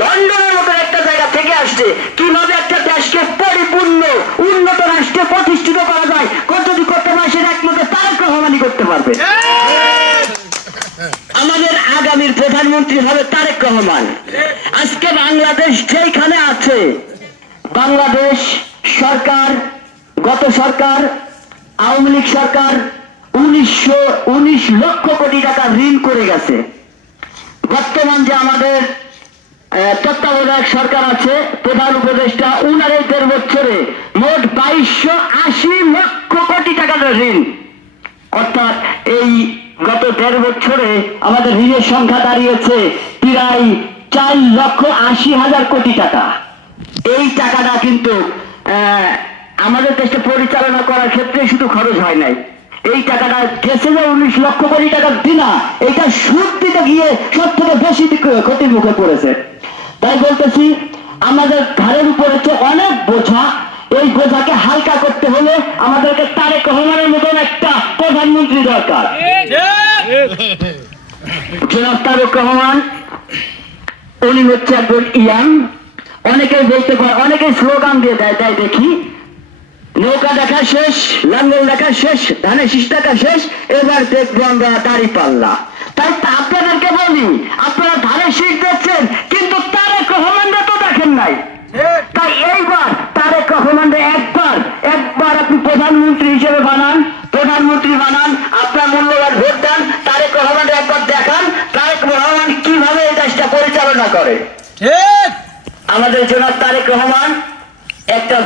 লন্ডনের মতো একটা জায়গা থেকে আসছে, কিভাবে একটা দেশকে পরিপূর্ণ উন্নত রাষ্ট্রে প্রতিষ্ঠিত করা যায়, যদি করতে পারে সেটা একমাত্র তারেক রহমানই করতে পারবে। আমাদের আগামীর প্রধানমন্ত্রী হবে তারেক রহমান। আজকে বাংলাদেশ যেখানে আছে, বাংলাদেশ সরকার, গত সরকার আওয়ামী লীগ সরকার 19 লক্ষ কোটি টাকা ঋণ করে গেছে। বর্তমান যে আমাদের তত্ত্বাবধায়ক সরকার আছে, প্রধান উপদেষ্টা, উনার 1.5 বছরে মোট 2280 লক্ষ কোটি টাকার ঋণ। অর্থাৎ এই গত 1.5 বছরে আমাদের ঋণের সংখ্যা দাঁড়িয়েছে প্রায় 4,80,000 কোটি টাকা। এই টাকাটা কিন্তু আমাদের দেশকে পরিচালনা করার ক্ষেত্রে শুধু খরচ হয় নাই, এই টাকাটা গেছে যে 19 লক্ষ কোটি টাকা দিনা, এটা সুদ দিতে গিয়ে সব থেকে বেশি ক্ষতির মুখে পড়েছে। তাই বলতেছি, আমাদের ঘাড়ের উপরে অনেক বোঝা, এই বোঝাকে হালকা করতে হলে আমাদেরকে তারেক রহমানের মতন একটা প্রধানমন্ত্রী দরকার। জনাব তারেক রহমান, উনি হচ্ছে একজন ইয়াং, অনেকেই বলতে পারে, অনেকেই স্লোগান দিয়ে দেয়, তাই দেখি নৌকা দেখা শেষ, লাঙ্গল দেখা শেষ, ধানের শীষ দেখা শেষ, এবার দেখবো আমরা দাঁড়িপাল্লা। তাই আপনাদেরকে বলি, আপনারা ধানের শীষ দেখছেন, কিন্তু তারেক রহমানরা তো দেখেন নাই। তাই এইবার তারেক রহমানরা একবার আপনি প্রধানমন্ত্রী হিসেবে বানান, প্রধানমন্ত্রী বানান, আপনার মূল্যবান ভোট দেন, তারেক রহমানরা একবার দেখান তারেক রহমান কিভাবে এই দেশটা পরিচালনা করে। আমাদের জনাব তারেক রহমান একটা